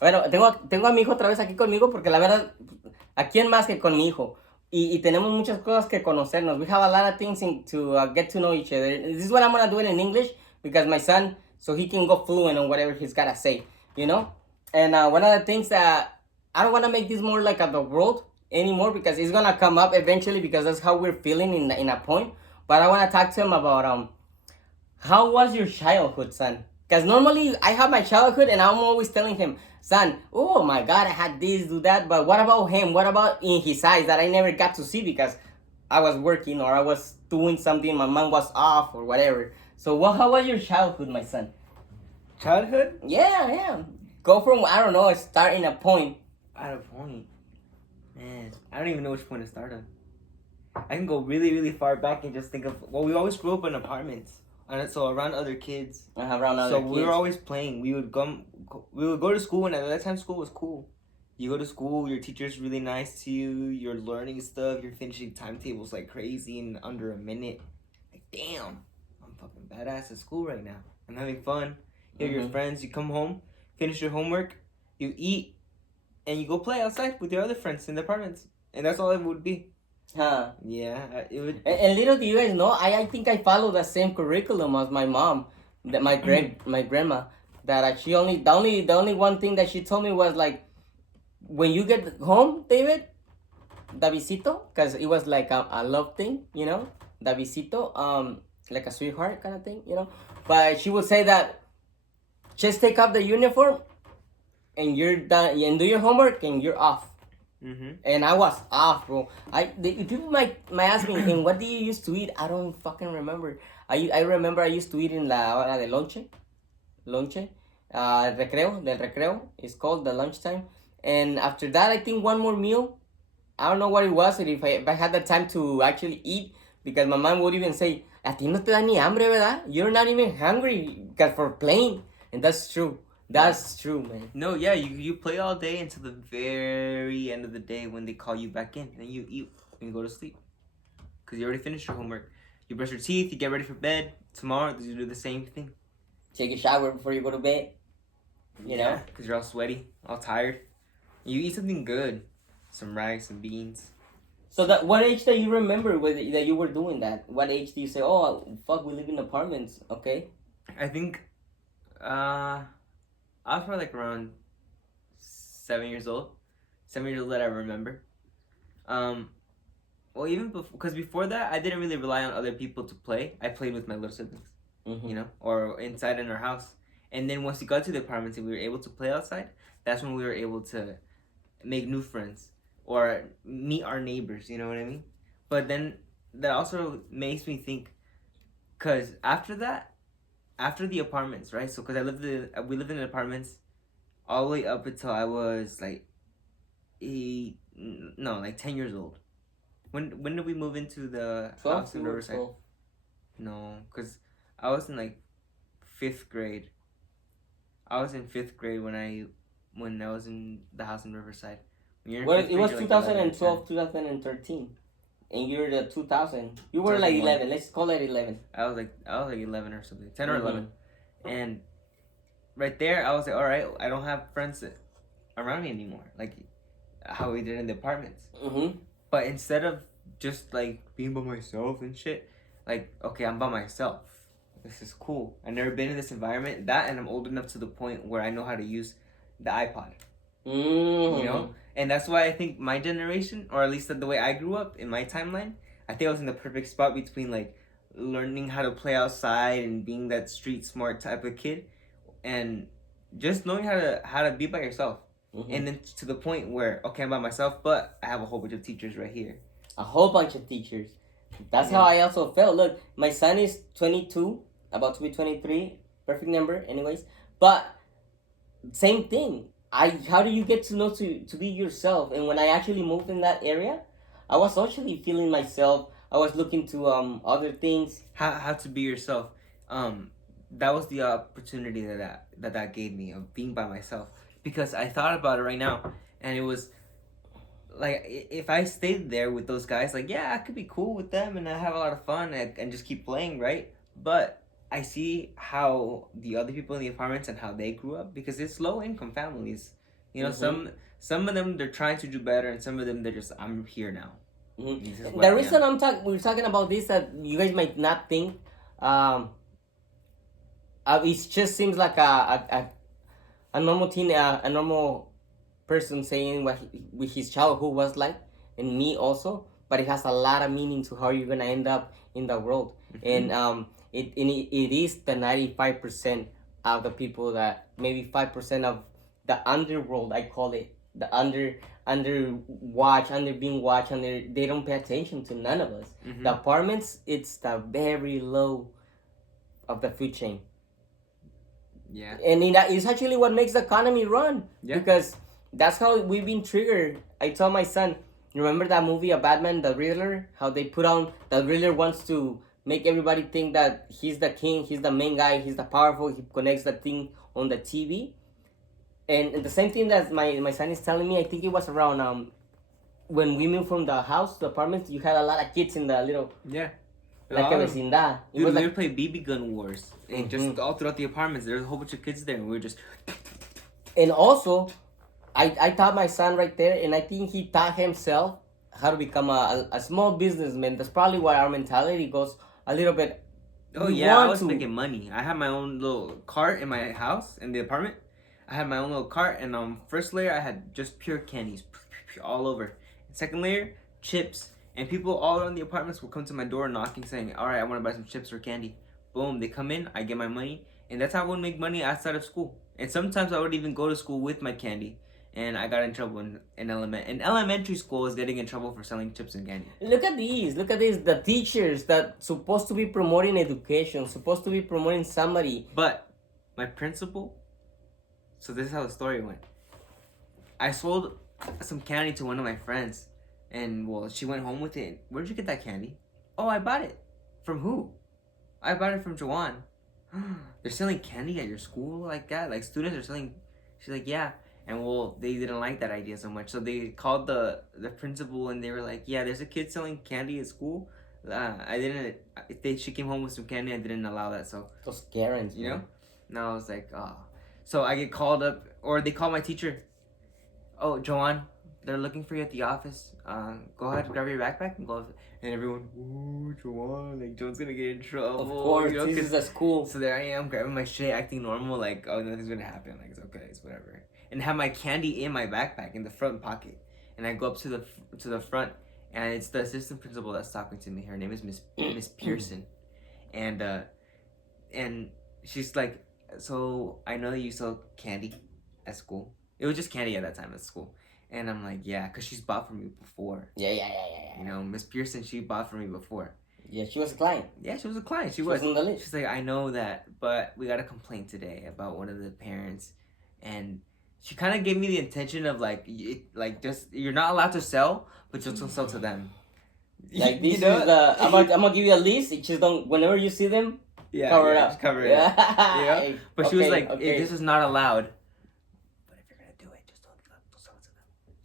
Bueno, tengo a mi hijo otra vez aquí conmigo porque la verdad, ¿a quién más que con mi hijo? Y tenemos muchas cosas que conocernos. We have a lot of things to get to know each other. This is what I'm gonna do it in English because my son, so he can go fluent on whatever he's gotta say, you know? And one of the things that I don't want to make this more like the world anymore because it's gonna come up eventually because that's how we're feeling in a point. But I want to talk to him about how was your childhood, son? Because normally I have my childhood and I'm always telling him, son, oh my God, I had this, do that. But what about him? What about in his eyes that I never got to see because I was working or I was doing something, my mom was off or whatever. So how was your childhood, my son? Childhood? Yeah, yeah. Go from, I don't know, starting a point. At a point. Man, I don't even know which point to start on. I can go really, really far back and just think of, well, we always grew up in apartments. And so around other kids. Around other So kids. we were always playing. We would go to school, and at that time school was cool. You go to school, your teacher's really nice to you, you're learning stuff, you're finishing timetables like crazy in under a minute. Like, damn, I'm fucking badass at school right now. I'm having fun. You have your friends, you come home, finish your homework, you eat, and you go play outside with your other friends in the apartments. And that's all it would be. Huh. Yeah, it would. And little do you guys know, I think I follow the same curriculum as my mom, that my grandma. That she only the only one thing that she told me was like, when you get home, David, Davisito, because it was like a love thing, you know, Davisito, like a sweetheart kind of thing, you know. But she would say that just take off the uniform and you're done and do your homework and you're off. And I was off, bro. People might ask me, and what do you used to eat? I don't fucking remember. I remember I used to eat in la hora de lonche, recreo, del recreo. It's called the lunchtime. And after that, I think one more meal. I don't know what it was, or if I had the time to actually eat, because my mom would even say, "A ti no te da ni hambre, verdad? You're not even hungry because for playing," and that's true. That's true, man. No, yeah, you play all day until the very end of the day when they call you back in. Then you eat and you go to sleep. Because you already finished your homework. You brush your teeth, you get ready for bed. Tomorrow, you do the same thing. Take a shower before you go to bed. You know? Because you're all sweaty, all tired. You eat something good. Some rice, some beans. So what age that you remember that you were doing that? What age do you say, oh, fuck, we live in apartments, okay? I think, I was probably like around 7 years old. 7 years old that I remember. Well, even because before that, I didn't really rely on other people to play. I played with my little siblings, you know, or inside in our house. And then once we got to the apartments and we were able to play outside, that's when we were able to make new friends or meet our neighbors, you know what I mean? But then that also makes me think, because after that, after the apartments, right? So, because we lived in apartments all the way up until I was like 10 years old. When did we move into the house in Riverside? 12. No, because I was in like 5th grade. I was in 5th grade when I was in the house in Riverside. Well, it was 2012, 2013. And you're the 2000. You were like 11. Let's call it 11. I was like 11 or something. 10 or 11. And right there, I was like, all right, I don't have friends around me anymore. Like how we did in the apartments. But instead of just like being by myself and shit, like, okay, I'm by myself. This is cool. I've never been in this environment. And I'm old enough to the point where I know how to use the iPod. You know? And that's why I think my generation, or at least the way I grew up in my timeline, I think I was in the perfect spot between like learning how to play outside and being that street smart type of kid, and just knowing how to be by yourself. And then to the point where, okay, I'm by myself, but I have a whole bunch of teachers right here. A whole bunch of teachers. That's how I also felt. Look, my son is 22, about to be 23. Perfect number, anyways. But same thing. How do you get to know to be yourself? And when I actually moved in that area, I was actually feeling myself. I was looking to other things. How to be yourself. That was the opportunity that gave me of being by myself. Because I thought about it right now, and it was like, if I stayed there with those guys, like, yeah, I could be cool with them and I have a lot of fun and just keep playing, right? But I see how the other people in the apartments and how they grew up, because it's low income families. You know, some of them they're trying to do better, and some of them they're just I'm here now. The reason we're talking about this that you guys might not think, it just seems like a normal a normal person saying what with his childhood was like, and me also. But it has a lot of meaning to how you're gonna end up in the world, and it is the 95% of the people that maybe 5% of the underworld, I call it, the under being watched, they don't pay attention to none of us. The apartments, it's the very low of the food chain. Yeah. And it's actually what makes the economy run. Yeah. Because that's how we've been triggered. I told my son, remember that movie, A Batman, The Riddler? How they put on, the Riddler wants to make everybody think that he's the king, he's the main guy, he's the powerful, he connects the thing on the TV. And the same thing that my son is telling me, I think it was around when we moved from the house to the apartment, you had a lot of kids in the little... Yeah. Like a vecindad. Dude, we would play BB gun wars. And just all throughout the apartments, there's a whole bunch of kids there, and we were just... And also, I taught my son right there, and I think he taught himself how to become a small businessman. That's probably why our mentality goes a little bit... Oh, yeah, I was making money. I had my own little cart in my house, in the apartment. I had my own little cart, and first layer, I had just pure candies all over. Second layer, chips. And people all around the apartments will come to my door knocking, saying, all right, I want to buy some chips or candy. Boom, they come in, I get my money. And that's how I would make money outside of school. And sometimes I would even go to school with my candy. And I got in trouble in elementary school. I was getting in trouble for selling chips and candy. Look at these. The teachers that supposed to be promoting education, supposed to be promoting somebody. But my principal, so this is how the story went. I sold some candy to one of my friends. And, well, she went home with it. Where'd you get that candy? Oh, I bought it. From who? I bought it from Joanne. They're selling candy at your school like that? Like, students are selling... She's like, yeah. And, well, they didn't like that idea so much. So they called the principal, and they were like, yeah, there's a kid selling candy at school. She came home with some candy. I didn't allow that, so... Those Karens, you know? And I was like, oh. So I get called up, or they call my teacher. Oh, Joanne, they're looking for you at the office. Go ahead, grab your backpack and go. And everyone, ooh, Joanne, like Joan's gonna get in trouble. Of course, you know, this is a school. So there I am, grabbing my shit, acting normal, like, oh, nothing's gonna happen. Like, it's okay, it's whatever. And have my candy in my backpack in the front pocket. And I go up to the front, and it's the assistant principal that's talking to me. Her name is Miss Pearson, and she's like, so I know that you sell candy at school. It was just candy at that time at school. And I'm like, yeah, because she's bought from me before. Yeah. You know, Miss Pearson, she bought from me before. Yeah, she was a client. Yeah, she was a client. She was on the list. She's like, I know that, but we got a complaint today about one of the parents. And she kind of gave me the intention of, like, just, you're not allowed to sell, but just don't sell to them. Like, this is the, I'm gonna give you a list. It just don't, whenever you see them, cover it up. Just cover it up. Yeah. But she was like, this is not allowed.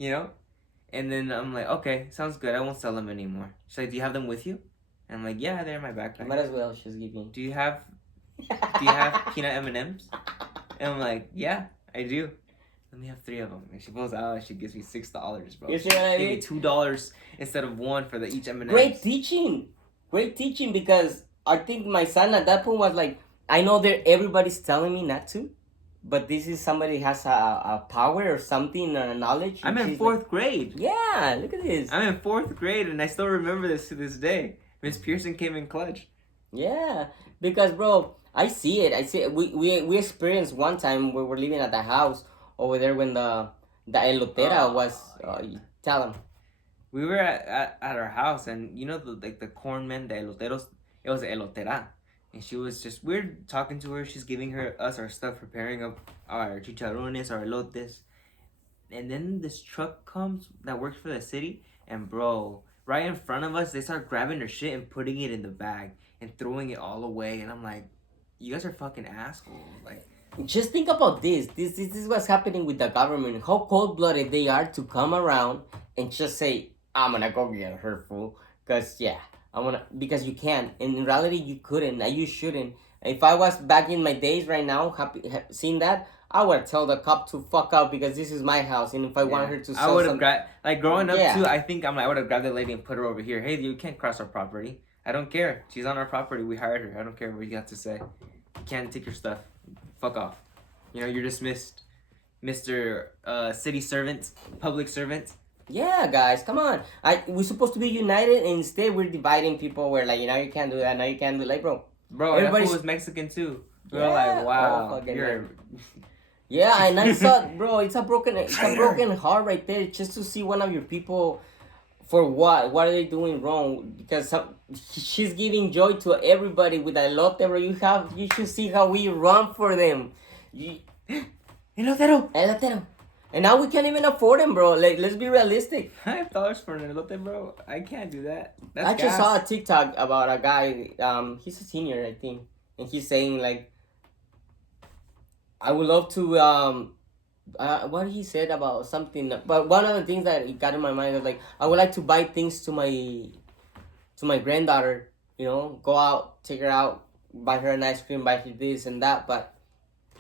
You know? And then I'm like, okay, sounds good. I won't sell them anymore. She's like, do you have them with you? And I'm like, yeah, they're in my backpack. Might as well. She's giving. Do you have peanut M&Ms? And I'm like, yeah, I do. Let me have 3 of them. And she pulls out and she gives me $6, bro. You see what I mean? She gave me $2 instead of 1 for each M&Ms. Great teaching, because I think my son at that point was like, I know that everybody's telling me not to. But this is somebody who has a power or something, or a knowledge. I'm in 4th grade. Yeah, look at this. I'm in 4th grade, and I still remember this to this day. Miss Pearson came in clutch. Yeah, because, bro, I see it. We experienced one time we were living at the house over there when the elotera was. Tell them. We were at our house, and you know the corn men, the eloteros. It was elotera. And she was just, we're talking to her, she's giving us our stuff, preparing up our chicharrones, our elotes. And then this truck comes that works for the city, and bro, right in front of us, they start grabbing her shit and putting it in the bag and throwing it all away. And I'm like, you guys are fucking assholes. Like, just think about this. This is what's happening with the government. How cold-blooded they are to come around and just say, I'm gonna go get her, fool. Because, yeah. Because you can. And in reality, you couldn't. You shouldn't. If I was back in my days right now, seeing that, I would tell the cop to fuck out because this is my house, and if I want her to I sell would have some, grabbed, like growing up Yeah. too. I think I would have grabbed the lady and put her over here. Hey, you can't cross our property. I don't care. She's on our property. We hired her. I don't care what you got to say. You can't take your stuff. Fuck off. You know, you're dismissed, Mr. City servant, public servant. yeah, guys, come on. We're supposed to be united, and instead we're dividing people. We're like, you can't do that. Now you can't do like, bro. Bro, Everybody's- that fool was Mexican too. We Yeah. were like, Oh, wow, fucking you're. Yeah, and I saw, bro, it's a broken heart right there, just to see one of your people. For what? What are they doing wrong? Because she's giving joy to everybody with that lote, bro. You should see how we run for them. Elotero. And now we can't even afford them, bro. Like, let's be realistic. $5 for an elote, bro. I can't do that. That's I just gas. saw a TikTok about a guy. He's a senior, I think, and he's saying like, I would love to what he said about something, but one of the things that it got in my mind was like, I would like to buy things to my granddaughter, go out, take her out, buy her an ice cream, buy her this and that, but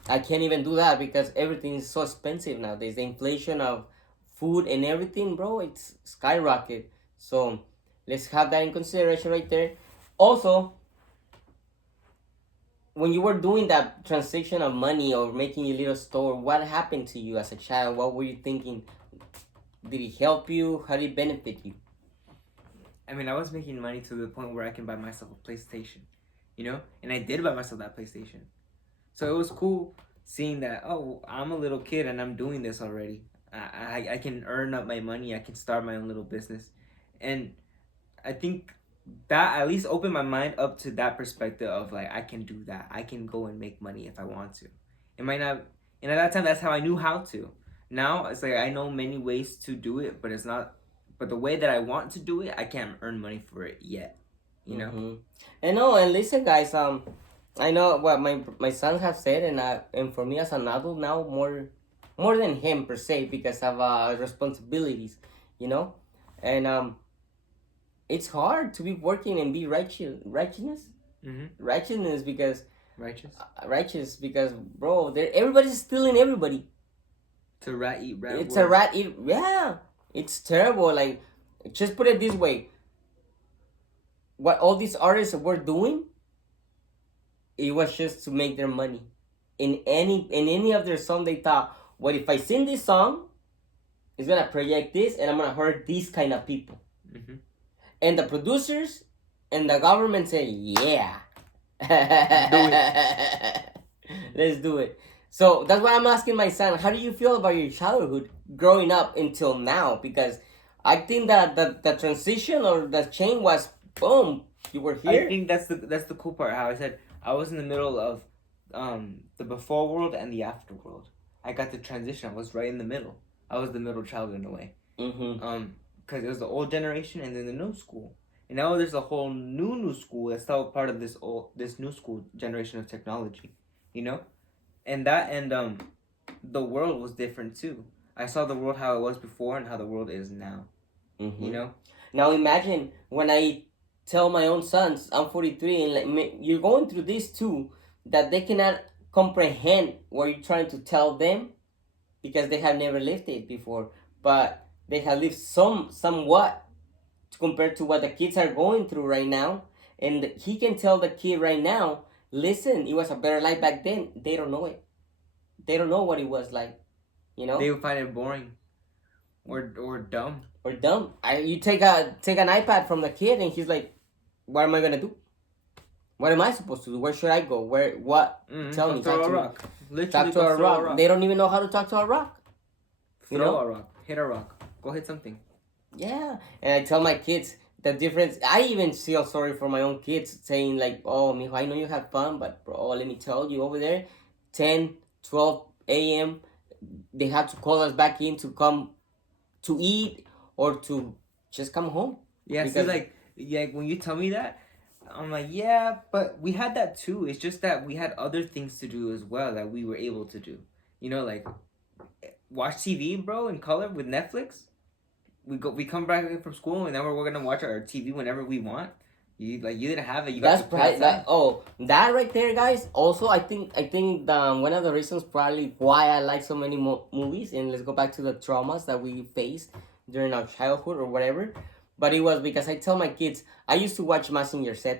I can't even do that because everything is so expensive nowadays. The inflation of food and everything, bro, it's skyrocketed. So let's have that in consideration right there. Also, when you were doing that transaction of money or making your little store, what happened to you as a child? What were you thinking? Did it help you? How did it benefit you? I mean, I was making money to the point where I can buy myself a PlayStation, and I did buy myself that PlayStation. So it was cool seeing that, oh, I'm a little kid and I'm doing this already. I can earn up my money. I can start my own little business. And I think that at least opened my mind up to that perspective of like, I can do that. I can go and make money if I want to. It might not, and at that time, that's how I knew how to. Now it's like I know many ways to do it, but the way that I want to do it, I can't earn money for it yet. Mm-hmm. And listen, guys. I know what my sons have said, and for me as an adult now, more than him per se, because of responsibilities, and it's hard to be working and be righteousness. Mm-hmm. Righteousness because Righteous. Because bro, everybody's stealing everybody. It's a rat eat rat. It's a rat eat. Yeah, it's terrible. Like, just put it this way: what all these artists were doing, it was just to make their money. In any of their song, they thought, "What if I sing this song? It's gonna project this, and I'm gonna hurt these kind of people." Mm-hmm. And the producers and the government say, "Yeah, let's do it." So that's why I'm asking my son, how do you feel about your childhood growing up until now? Because I think that the transition or the change was boom, you were here. I think that's the cool part. How I said I was in the middle of the before world and the after world. I got the transition. I was right in the middle. I was the middle child in a way. Mm-hmm. Because it was the old generation and then the new school. And now there's a whole new school that's still part of this new school generation of technology, and the world was different too. I saw the world how it was before and how the world is now. Mm-hmm. Now imagine when I tell my own sons, I'm 43, and like, you're going through this too, that they cannot comprehend what you're trying to tell them because they have never lived it before, but they have lived somewhat compared to what the kids are going through right now. And he can tell the kid right now, listen, it was a better life back then. They don't know it. They don't know what it was like, They would find it boring or dumb. Or dumb. You take an iPad from the kid and he's like, what am I going to do? What am I supposed to do? Where should I go? What? Tell me. Throw a rock. Literally, talk to a rock. They don't even know how to talk to a rock. Throw a rock. Hit a rock. Go hit something. Yeah. And I tell my kids the difference. I even feel sorry for my own kids saying like, oh, mijo, I know you have fun, but bro, let me tell you, over there, 10, 12 a.m., they had to call us back in to come to eat or to just come home. Yeah, because, see, when you tell me that, I'm like, yeah, but we had that too. It's just that we had other things to do as well that we were able to do. Like watch TV, bro, in color with Netflix. We come back from school and now we're gonna watch our TV whenever we want. You didn't have it. You That's got to play outside. that right there, guys. Also, I think one of the reasons probably why I like so many movies, and let's go back to the traumas that we faced during our childhood or whatever. But it was because I tell my kids I used to watch Mazinger Z.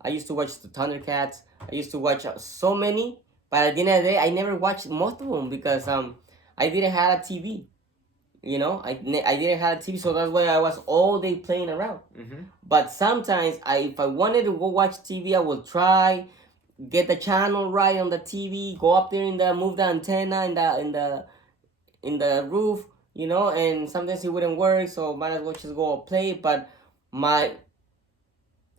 I used to watch the Thundercats. I used to watch so many, but at the end of the day, I never watched most of them because I didn't have a TV. You know, I didn't have a TV, so that's why I was all day playing around. Mm-hmm. But sometimes, if I wanted to go watch TV, I will try get the channel right on the TV, go up there move the antenna in the roof, you know, and sometimes it wouldn't work, so might as well just go play. But it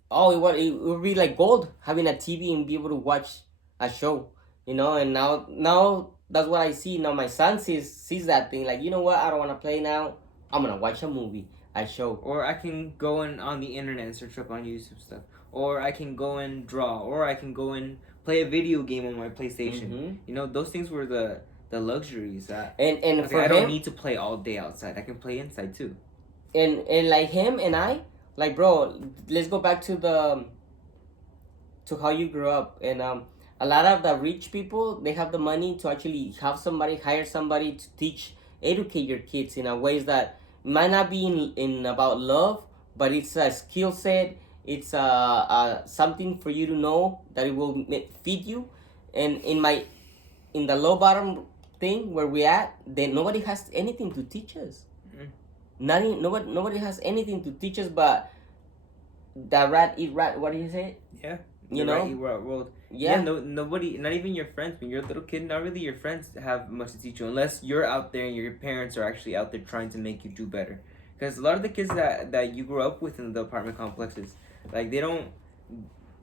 would be like gold having a TV and be able to watch a show, you know. And now that's what I see now. My son sees that thing, like, you know what, I don't want to play now, I'm gonna watch a movie, a show. Or I can go on the internet and search up on YouTube stuff, or I can go and draw, or I can go and play a video game on my PlayStation. Mm-hmm. You know, those things were the luxuries that and for I don't need to play all day outside. I can play inside too. And like him and I, like, bro, let's go back to how you grew up. And a lot of the rich people, they have the money to actually hire somebody to educate your kids in a ways that might not be in about love, but it's a skill set. It's something for you to know that it will feed you. And in the low bottom thing where we at, then nobody has anything to teach us. Nobody has anything to teach us but the rat eat rat. What do you say? Yeah. You know? Rat eat rat world. Yeah. Nobody, not even your friends. When you're a little kid, not really your friends have much to teach you unless you're out there and your parents are actually out there trying to make you do better. Because a lot of the kids that you grew up with in the apartment complexes, like, they don't,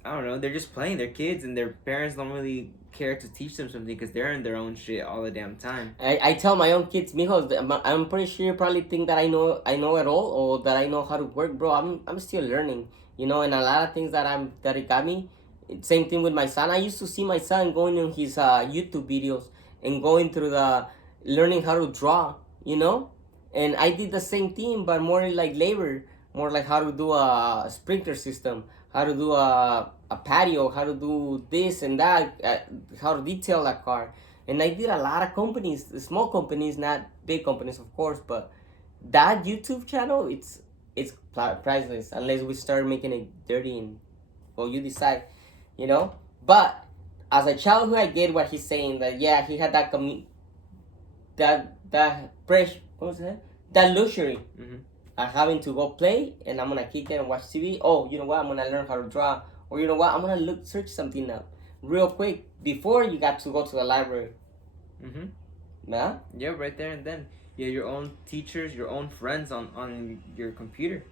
I don't know, they're just playing. They're kids and their parents don't really care to teach them something because they're in their own shit all the damn time. I tell my own kids, mijos, I'm pretty sure you probably think that I know it all or that I know how to work, bro. I'm still learning, you know, and a lot of things that it got me. Same thing with my son. I used to see my son going in his YouTube videos and going through learning how to draw, you know, and I did the same thing, but more like labor, more like how to do a sprinkler system, how to do a patio, how to do this and that, how to detail a car. And I did a lot of companies, small companies, not big companies, of course, but that YouTube channel, it's priceless unless we start making it dirty and, well, you decide, you know. But as a child who I get what he's saying, that yeah, he had that pressure, what was that? That luxury. Mm-hmm. Having to go play, and I'm gonna kick it and watch TV. Oh, you know what? I'm gonna learn how to draw, or you know what? I'm gonna search something up real quick before you got to go to the library. Mm-hmm. Yeah. Yeah, right there and then. Yeah, your own teachers, your own friends on your computer.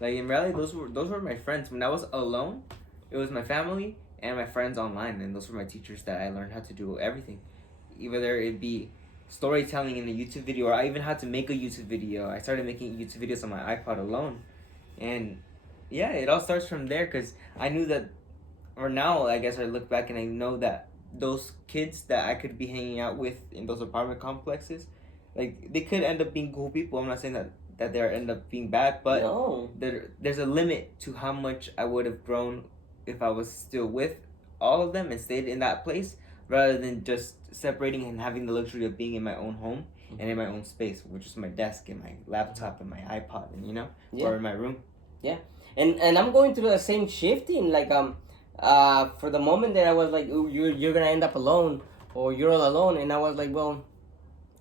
Like, in reality, those were my friends. When I was alone, it was my family and my friends online, and those were my teachers that I learned how to do everything. Whether it be storytelling in a YouTube video, or I even had to make a YouTube video. I started making YouTube videos on my iPod alone. And yeah, it all starts from there, because I knew that, or now I guess I look back and I know that those kids that I could be hanging out with in those apartment complexes, like, they could end up being cool people. I'm not saying that they end up being bad, but no. There's a limit to how much I would have grown if I was still with all of them and stayed in that place, rather than just separating and having the luxury of being in my own home and in my own space, which is my desk and my laptop and my iPod, and, you know, or in my room. Yeah, and I'm going through the same shifting. Like, for the moment that I was like, ooh, you're gonna end up alone, or you're all alone, and I was like, well,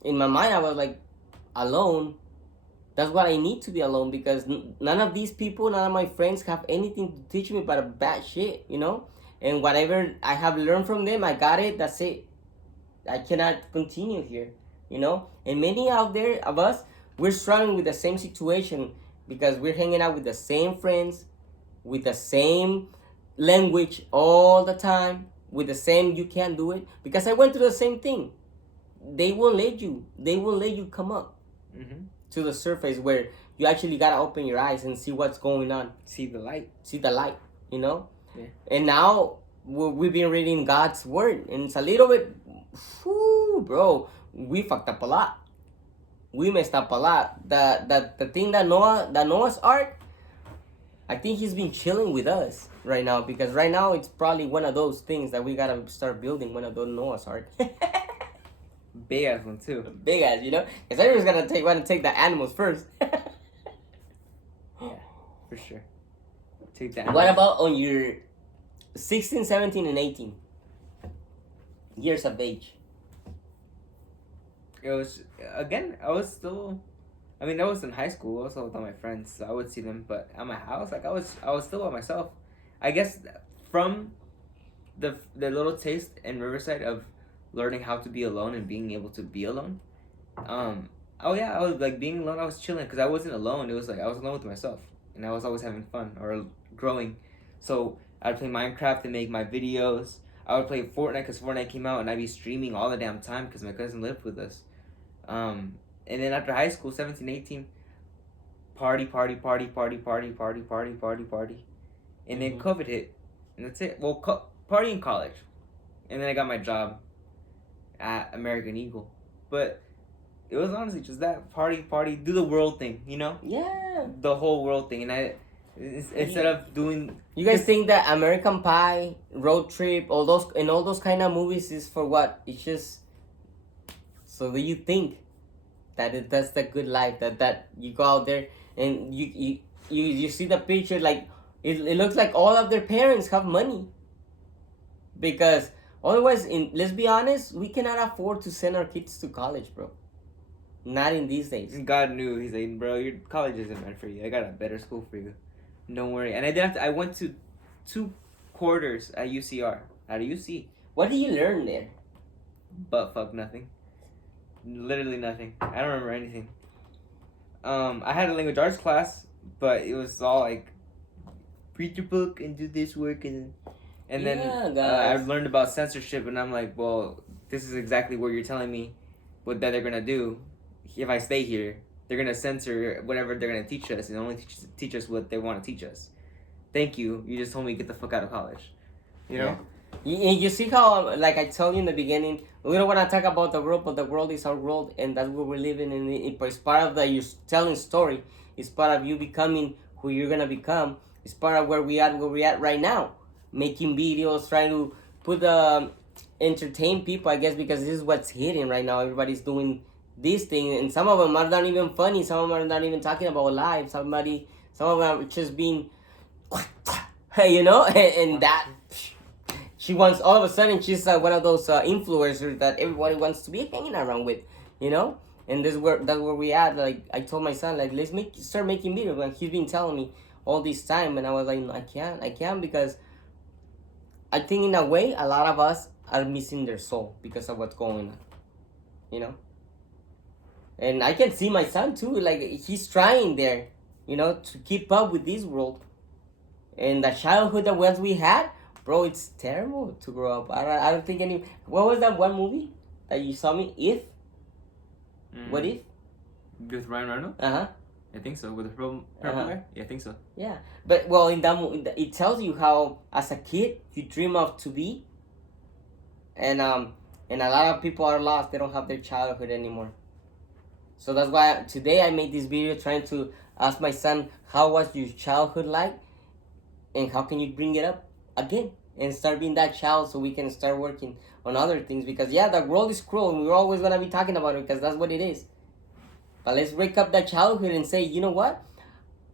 in my mind I was like, alone. That's what I need to be alone, because none of these people, none of my friends have anything to teach me but a bad shit, you know. And whatever I have learned from them, I got it. That's it. I cannot continue here, you know. And many out there of us, we're struggling with the same situation because we're hanging out with the same friends, with the same language all the time, with the same you can't do it. Because I went through the same thing. They won't let you come up to the surface where you actually gotta open your eyes and see what's going on. See the light, you know. Yeah. And now we've been reading God's word, and it's a little bit, bro, we fucked up a lot. We messed up a lot. The thing that Noah's Ark, I think he's been chilling with us right now because right now it's probably one of those things that we gotta start building one of those Noah's Ark. Big ass one too. Big ass, you know, because everyone's gonna want to take the animals first. Yeah, for sure. Take that. What about on your 16, 17, and 18 years of age? It was again. I was still. I mean, I was in high school. Also with all my friends, so I would see them. But at my house, like I was still by myself. I guess from the little taste in Riverside of learning how to be alone and being able to be alone. Oh yeah, I was like being alone. I was chilling because I wasn't alone. It was like I was alone with myself, and I was always having fun or growing. So I'd play Minecraft and make my videos. I would play Fortnite because Fortnite came out, and I'd be streaming all the damn time because my cousin lived with us. And then after high school, 17, 18, party. And then COVID hit. And that's it. Well, party in college. And then I got my job at American Eagle. But it was honestly just that. Party, do the world thing, you know? Yeah. The whole world thing. And instead of doing... You guys think that American Pie, Road Trip, all those kind of movies is for what? It's just... So do you think that's the good life that you go out there and you see the picture like it looks like all of their parents have money because otherwise let's be honest, we cannot afford to send our kids to college, bro. Not in these days. God knew. He's like, bro, your college isn't meant for you. I got a better school for you. Don't worry. And I went to 2 quarters at UCR at UC. What did you learn there? But fuck nothing. Literally nothing. I don't remember anything. I had a language arts class, but it was all like read your book and do this work and then I learned about censorship and I'm like, well, this is exactly what you're telling me what that they're gonna do. If I stay here, they're gonna censor whatever they're gonna teach us and only teach us what they want to teach us. Thank you. You just told me to get the fuck out of college. You know? Yeah. You see how, like I told you in the beginning, we don't want to talk about the world, but the world is our world, and that's what we're living in. It's part of you're telling story. It's part of you becoming who you're gonna become. It's part of where we're at right now, making videos, trying to put entertain people, I guess, because this is what's hitting right now. Everybody's doing this thing, and some of them are not even funny. Some of them are not even talking about life. Some of them are just being, you know, and that. She wants, all of a sudden, she's one of those influencers that everybody wants to be hanging around with, you know? And that's where we at. Like, I told my son, like, let's start making videos. Like, he's been telling me all this time, and I was like, no, I can't, because I think in a way, a lot of us are missing their soul because of what's going on, you know? And I can see my son, too. Like, he's trying there, you know, to keep up with this world. And the childhood that we had, bro, it's terrible to grow up. I don't think any... What was that one movie that you saw me? If? What if? With Ryan Reynolds? Uh-huh. I think so. With the purple guy? Yeah, I think so. Yeah. But, well, in that movie, it tells you how, as a kid, you dream of to be. And a lot of people are lost. They don't have their childhood anymore. So that's why today I made this video trying to ask my son, how was your childhood like? And how can you bring it up again and start being that child so we can start working on other things, because the world is cruel and we're always going to be talking about it because that's what it is. But let's wake up that childhood and say, you know what,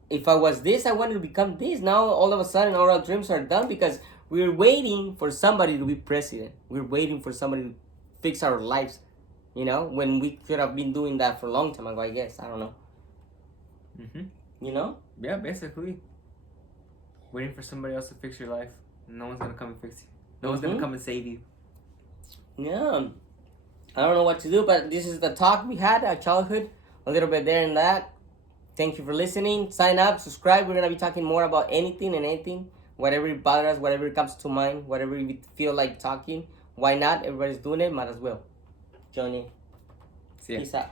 if I was this, I wanted to become this. Now all of a sudden all our dreams are done because we're waiting for somebody to be president. We're waiting for somebody to fix our lives, you know, when we could have been doing that for a long time ago, I guess. I don't know. You know? Yeah, basically waiting for somebody else to fix your life. No one's gonna come and fix you. No one's gonna come and save you. Yeah. I don't know what to do, but this is the talk we had, our childhood. A little bit there and that. Thank you for listening. Sign up, subscribe. We're gonna be talking more about anything. Whatever bothers us, whatever comes to mind, whatever we feel like talking. Why not? Everybody's doing it, might as well. Johnny. See ya. Peace out.